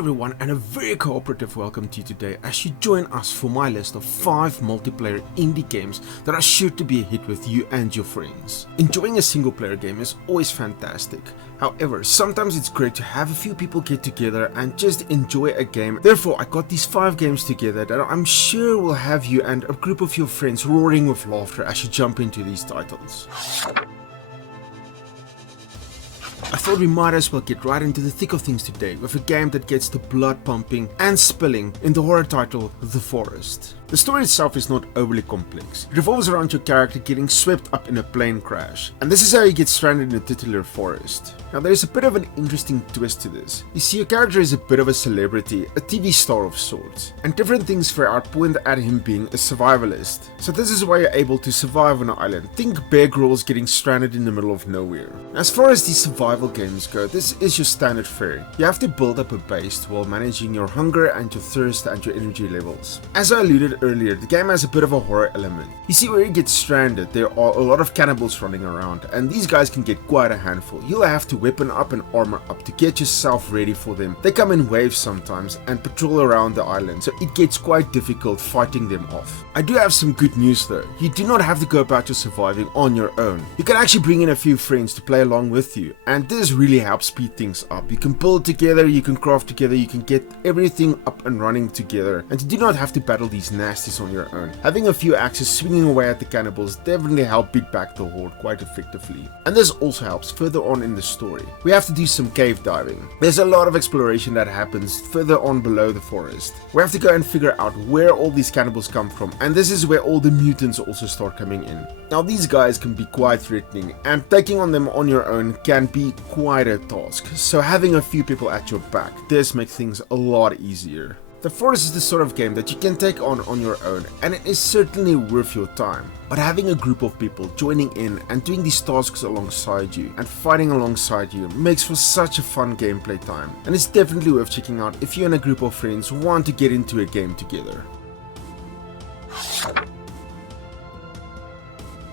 everyone, and a very cooperative welcome to you today as you join us for my list of 5 multiplayer indie games that are sure to be a hit with you and your friends. Enjoying a single player game is always fantastic. However, sometimes it's great to have a few people get together and just enjoy a game. Therefore, I got these 5 games together that I'm sure will have you and a group of your friends roaring with laughter as you jump into these titles. I thought we might as well get right into the thick of things today with a game that gets the blood pumping and spilling in the horror title The Forest. The story itself is not overly complex. It revolves around your character getting swept up in a plane crash, and this is how you get stranded in a titular forest. Now there is a bit of an interesting twist to this. You see, your character is a bit of a celebrity, a TV star of sorts, and different things throughout out point at him being a survivalist. So this is why you're able to survive on an island. Think Bear Grylls getting stranded in the middle of nowhere. As far as these survival games go, this is your standard fare. You have to build up a base while managing your hunger and your thirst and your energy levels. As I alluded earlier, the game has a bit of a horror element. You see, where you get stranded, there are a lot of cannibals running around, and these guys can get quite a handful. You'll have to weapon up and armor up to get yourself ready for them. They come in waves sometimes and patrol around the island, so it gets quite difficult fighting them off. I do have some good news though. You do not have to go about your surviving on your own. You can actually bring in a few friends to play along with you, and this really helps speed things up. You can build together, you can craft together, you can get everything up and running together, and you do not have to battle these nasties on your own. Having a few axes swinging away at the cannibals definitely help beat back the horde quite effectively. And this also helps further on in the story. We have to do some cave diving. There's a lot of exploration that happens further on below the forest. We have to go and figure out where all these cannibals come from, and this is where all the mutants also start coming in. Now these guys can be quite threatening, and taking on them on your own can be quite a task, so having a few people at your back, this makes things a lot easier. The Forest is the sort of game that you can take on your own, and it is certainly worth your time. But having a group of people joining in and doing these tasks alongside you and fighting alongside you makes for such a fun gameplay time, and it's definitely worth checking out if you and a group of friends want to get into a game together.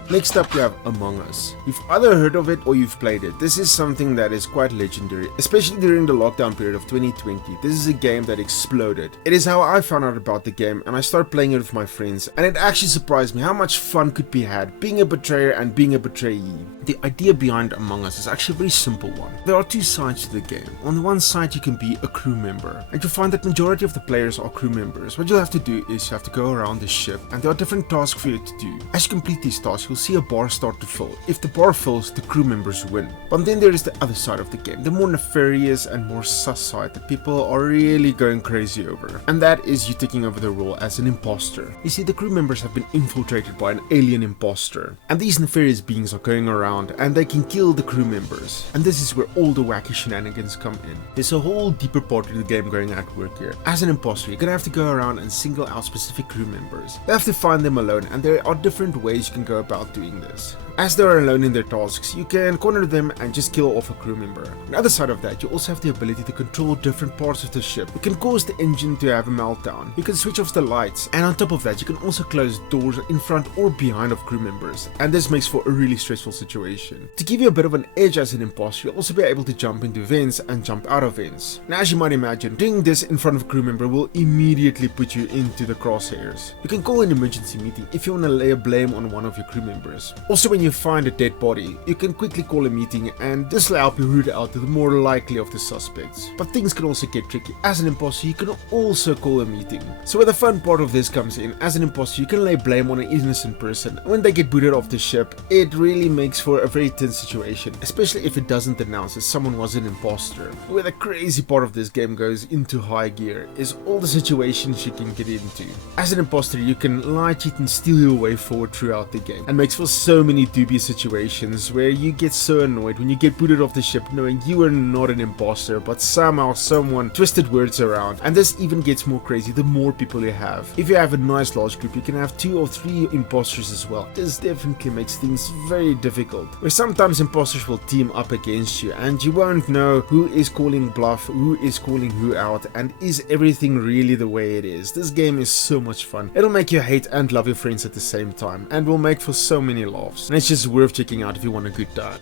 Next up we have Among Us. You've either heard of it or you've played it. This is something that is quite legendary, especially during the lockdown period of 2020. This is a game that exploded. It is how I found out about the game, and I started playing it with my friends, and it actually surprised me how much fun could be had being a betrayer and being a betrayee. The idea behind Among Us is actually a very simple one. There are 2 sides to the game. On the one side you can be a crew member, and you'll find that majority of the players are crew members. What you'll have to do is you have to go around the ship, and there are different tasks for you to do. As you complete these tasks, you'll see a bar start to fill. If the bar fills, the crew members win. But then there is the other side of the game, the more nefarious and more sus side that people are really going crazy over. And that is you taking over the role as an imposter. You see, the crew members have been infiltrated by an alien imposter, and these nefarious beings are going around and they can kill the crew members. And this is where all the wacky shenanigans come in. There's a whole deeper part of the game going at work here. As an imposter, you're gonna have to go around and single out specific crew members. You have to find them alone, and there are different ways you can go about doing this. As they are alone in their tasks, you can corner them and just kill off a crew member. On the other side of that, you also have the ability to control different parts of the ship. You can cause the engine to have a meltdown, you can switch off the lights, and on top of that you can also close doors in front or behind of crew members, and this makes for a really stressful situation. To give you a bit of an edge as an imposter, you'll also be able to jump into vents and jump out of vents. Now as you might imagine, doing this in front of a crew member will immediately put you into the crosshairs. You can call an emergency meeting if you want to lay a blame on one of your crew members. Also, when you find a dead body, you can quickly call a meeting, and this will help you root out the more likely of the suspects. But things can also get tricky. As an imposter, you can also call a meeting. So where the fun part of this comes in, as an imposter you can lay blame on an innocent person. When they get booted off the ship, it really makes for a very tense situation, especially if it doesn't announce that someone was an imposter. Where the crazy part of this game goes into high gear is all the situations you can get into. As an imposter, you can lie, cheat and steal your way forward throughout the game, and makes for so many dubious situations where you get so annoyed when you get booted off the ship knowing you are not an imposter, but somehow someone twisted words around. And this even gets more crazy the more people you have. If you have a nice large group, you can have 2 or 3 imposters as well. This definitely makes things very difficult, where sometimes imposters will team up against you and you won't know who is calling bluff, who is calling who out, and is everything really the way it is. This game is so much fun. It'll make you hate and love your friends at the same time, and will make for so many laughs, and it's just worth checking out if you want a good time.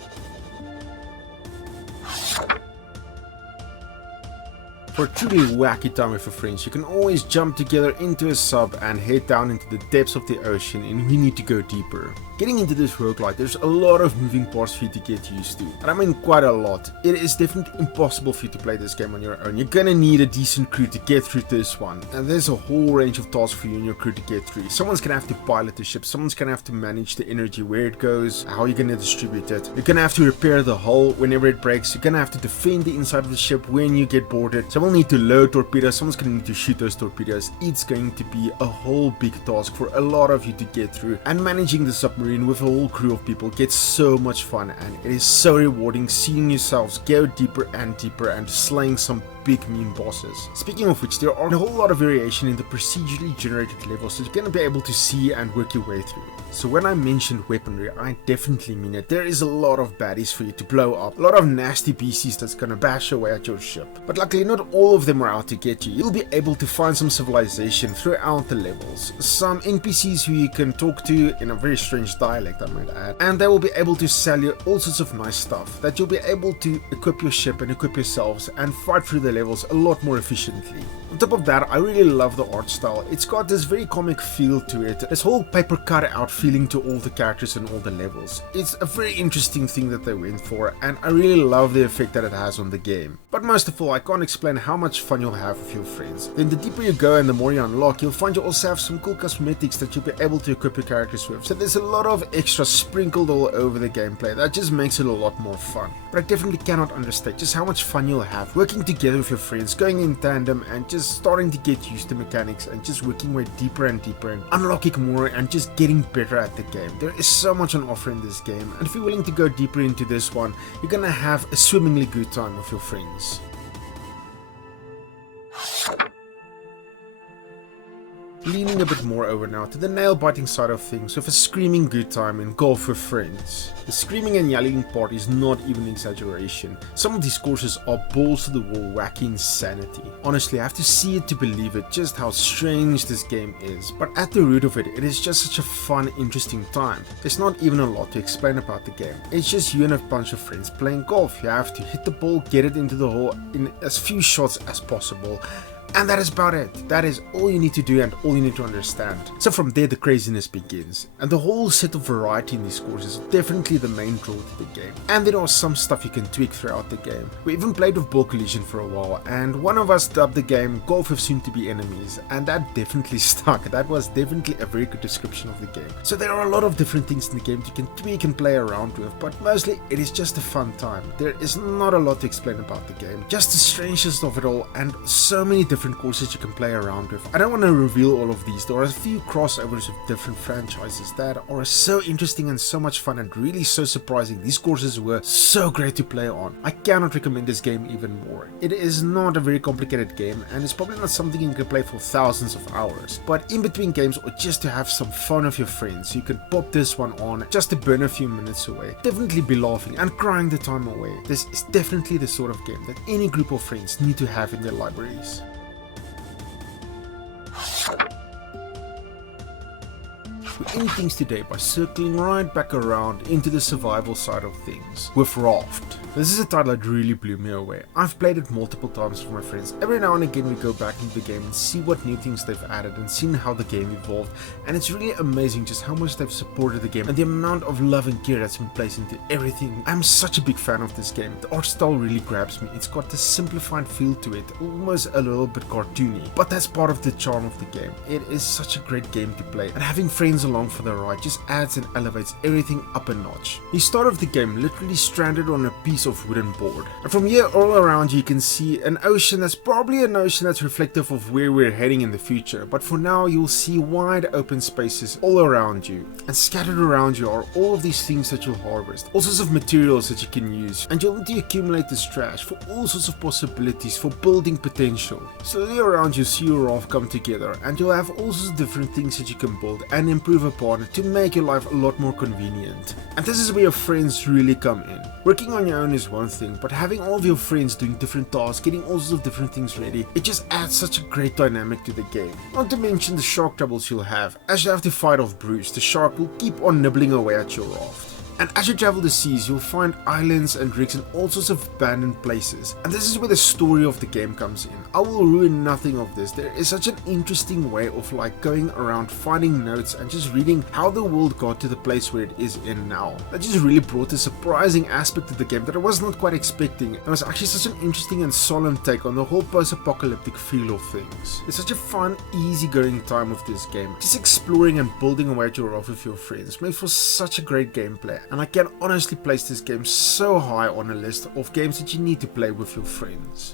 For a truly wacky time with your friends, you can always jump together into a sub and head down into the depths of the ocean, and we need to go deeper. Getting into this roguelike, there's a lot of moving parts for you to get used to, and I mean quite a lot. It is definitely impossible for you to play this game on your own. You're gonna need a decent crew to get through this one, and there's a whole range of tasks for you and your crew to get through. Someone's gonna have to pilot the ship, someone's gonna have to manage the energy, where it goes, how you're gonna distribute it. You're gonna have to repair the hull whenever it breaks, you're gonna have to defend the inside of the ship when you get boarded. Someone will need to load torpedoes, someone's gonna need to shoot those torpedoes. It's going to be a whole big task for a lot of you to get through, and managing the submarine with a whole crew of people gets so much fun, and it is so rewarding seeing yourselves go deeper and slaying some big mean bosses. Speaking of which, there are a whole lot of variation in the procedurally generated levels that you're going to be able to see and work your way through. So when I mentioned weaponry, I definitely mean it. There is a lot of baddies for you to blow up, a lot of nasty PCs that's gonna bash away at your ship. But luckily not all of them are out to get you. You'll be able to find some civilization throughout the levels, some NPCs who you can talk to in a very strange dialect, I might add, and they will be able to sell you all sorts of nice stuff that you'll be able to equip your ship and equip yourselves and fight through the levels a lot more efficiently. On top of that, I really love the art style. It's got this very comic feel to it, this whole paper cut out feeling to all the characters and all the levels. It's a very interesting thing that they went for, and I really love the effect that it has on the game. But most of all, I can't explain how much fun you'll have with your friends. Then the deeper you go and the more you unlock, you'll find you also have some cool cosmetics that you'll be able to equip your characters with. So there's a lot of extra sprinkled all over the gameplay that just makes it a lot more fun. But I definitely cannot understate just how much fun you'll have working together with your friends, going in tandem and just starting to get used to mechanics and just working way deeper and deeper and unlocking more and just getting better at the game. There is so much on offer in this game, and if you're willing to go deeper into this one, you're gonna have a swimmingly good time with your friends. Leaning a bit more over now to the nail-biting side of things with a screaming good time in golf with friends. The screaming and yelling part is not even an exaggeration. Some of these courses are balls to the wall wacky insanity. Honestly, I have to see it to believe it just how strange this game is, but at the root of it, it is just such a fun, interesting time. There's not even a lot to explain about the game. It's just you and a bunch of friends playing golf. You have to hit the ball, get it into the hole in as few shots as possible. And that is about it. That is all you need to do and all you need to understand. So from there the craziness begins. And the whole set of variety in these courses is definitely the main draw to the game. And there are some stuff you can tweak throughout the game. We even played with ball collision for a while, and one of us dubbed the game Golf with Soon to Be Enemies, and that definitely stuck. That was definitely a very good description of the game. So there are a lot of different things in the game you can tweak and play around with, but mostly it is just a fun time. There is not a lot to explain about the game. Just the strangest of it all, and so many different courses you can play around with. I don't want to reveal all of these. There are a few crossovers with different franchises that are so interesting and so much fun and really so surprising. These courses were so great to play on. I cannot recommend this game even more. It is not a very complicated game, and it's probably not something you can play for thousands of hours, but in between games or just to have some fun with your friends, you can pop this one on just to burn a few minutes away. Definitely be laughing and crying the time away. This is definitely the sort of game that any group of friends need to have in their libraries. We end things today by circling right back around into the survival side of things with Raft. This is a title that really blew me away. I've played it multiple times with my friends. Every now and again we go back into the game and see what new things they've added and seen how the game evolved, and it's really amazing just how much they've supported the game and the amount of love and care that's been placed into everything. I'm such a big fan of this game. The art style really grabs me. It's got this simplified feel to it, almost a little bit cartoony, but that's part of the charm of the game. It is such a great game to play, and having friends along for the ride just adds and elevates everything up a notch. You start off the game literally stranded on a piece of wooden board, and from here all around you can see an ocean that's probably an ocean that's reflective of where we're heading in the future, but for now you'll see wide open spaces all around you, and scattered around you are all of these things that you'll harvest, all sorts of materials that you can use, and you'll need to accumulate this trash for all sorts of possibilities for building potential. Slowly around you'll see your raft come together, and you'll have all sorts of different things that you can build and improve upon to make your life a lot more convenient. And this is where your friends really come in. Working on your own is one thing, but having all of your friends doing different tasks, getting all sorts of different things ready, it just adds such a great dynamic to the game. Not to mention the shark troubles you'll have. As you have to fight off Bruce, the shark will keep on nibbling away at your raft. And as you travel the seas, you'll find islands and rigs and all sorts of abandoned places. And this is where the story of the game comes in. I will ruin nothing of this. There is such an interesting way of like going around finding notes and just reading how the world got to the place where it is in now. That just really brought a surprising aspect to the game that I was not quite expecting. It was actually such an interesting and solemn take on the whole post-apocalyptic feel of things. It's such a fun, easygoing time with this game. Just exploring and building away at your raft with your friends made for such a great gameplay, and I can honestly place this game so high on a list of games that you need to play with your friends.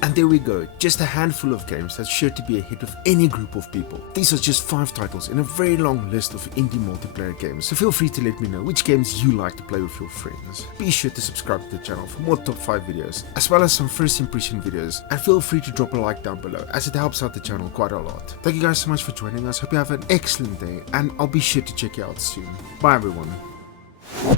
And there we go, just a handful of games that's sure to be a hit with any group of people. These are just 5 titles in a very long list of indie multiplayer games, so feel free to let me know which games you like to play with your friends. Be sure to subscribe to the channel for more top 5 videos, as well as some first impression videos, and feel free to drop a like down below as it helps out the channel quite a lot. Thank you guys so much for joining us, hope you have an excellent day, and I'll be sure to check you out soon. Bye everyone.